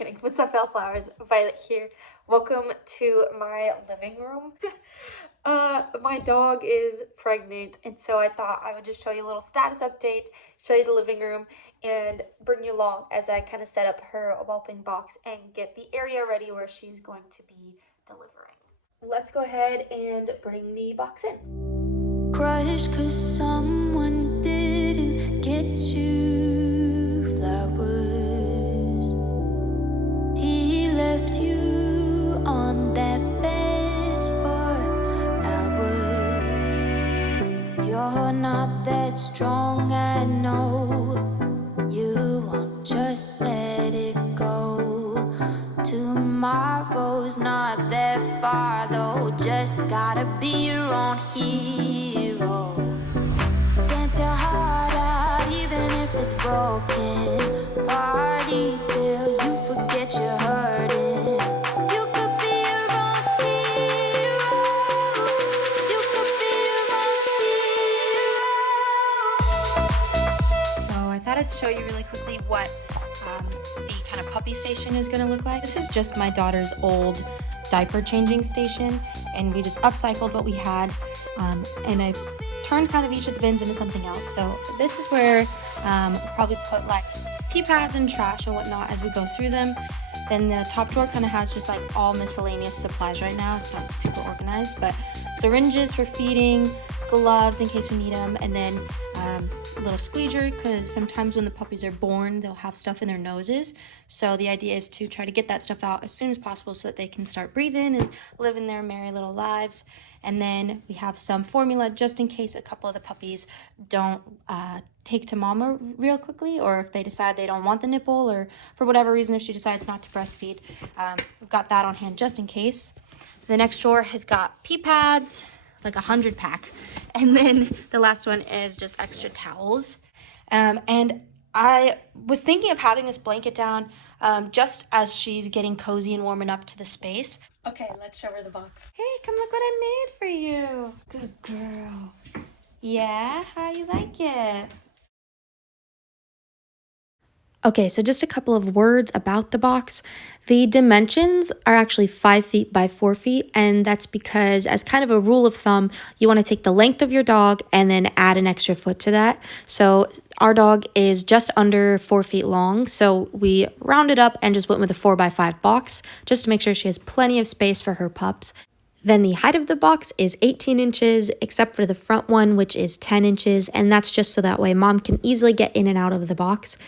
kidding. What's up, Bellflowers? Violet here. Welcome to my living room. My dog is pregnant, and so I thought I would just show you a little status update, show you the living room, and bring you along as I kind of set up her whelping box and get the area ready where she's going to be delivering. Let's go ahead and bring the box in. Crushed 'cause someone didn't get you flowers. He left you on that bench for hours. You're not that strong, I know. You won't just let it go. Tomorrow's not that far though. Just gotta be your own hero. Dance your heart out even if it's broken. Party till you forget you're hurting. You could be your own hero. You could be your own hero. So I thought I'd show you really quickly what the kind of puppy station is going to look like. This is just my daughter's old diaper changing station, and we just upcycled what we had, and I turned kind of each of the bins into something else. So this is where we'll probably put like pee pads and trash and whatnot as we go through them. Then the top drawer kind of has just like all miscellaneous supplies right now. It's not super organized, but syringes for feeding, gloves in case we need them, and then a little squeeger because sometimes when the puppies are born, they'll have stuff in their noses. So the idea is to try to get that stuff out as soon as possible so that they can start breathing and living their merry little lives. And then we have some formula just in case a couple of the puppies don't take to mama real quickly, or if they decide they don't want the nipple, or for whatever reason, if she decides not to breastfeed, we've got that on hand just in case. The next drawer has got pee pads, like 100 pack, and then the last one is just extra towels. And I was thinking of having this blanket down just as she's getting cozy and warming up to the space. Okay, let's show her the box. Hey, come look what I made for you. Good girl. Yeah, how you like it? Okay, so just a couple of words about the box. The dimensions are actually 5 feet by 4 feet, and that's because as kind of a rule of thumb, you want to take the length of your dog and then add an extra foot to that. So our dog is just under 4 feet long, so we rounded up and just went with a 4 by 5 box just to make sure she has plenty of space for her pups. Then the height of the box is 18 inches, except for the front one, which is 10 inches, and that's just so that way mom can easily get in and out of the box.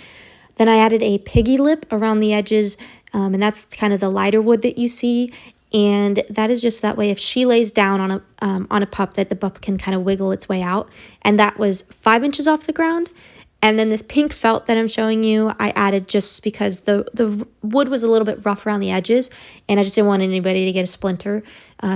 Then I added a piggy lip around the edges, and that's kind of the lighter wood that you see. And that is just that way if she lays down on a pup, that the pup can kind of wiggle its way out. And that was 5 inches off the ground. And then this pink felt that I'm showing you, I added just because the wood was a little bit rough around the edges, and I just didn't want anybody to get a splinter.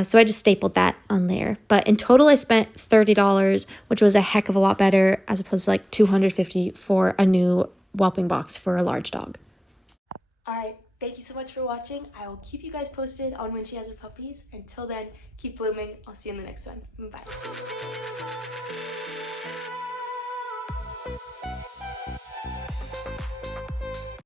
So I just stapled that on there. But in total, I spent $30, which was a heck of a lot better as opposed to like $250 for a new whelping box for a large dog. All right, thank you so much for watching. I will keep you guys posted on when she has her puppies. Until then, keep blooming. I'll see you in the next one. Bye.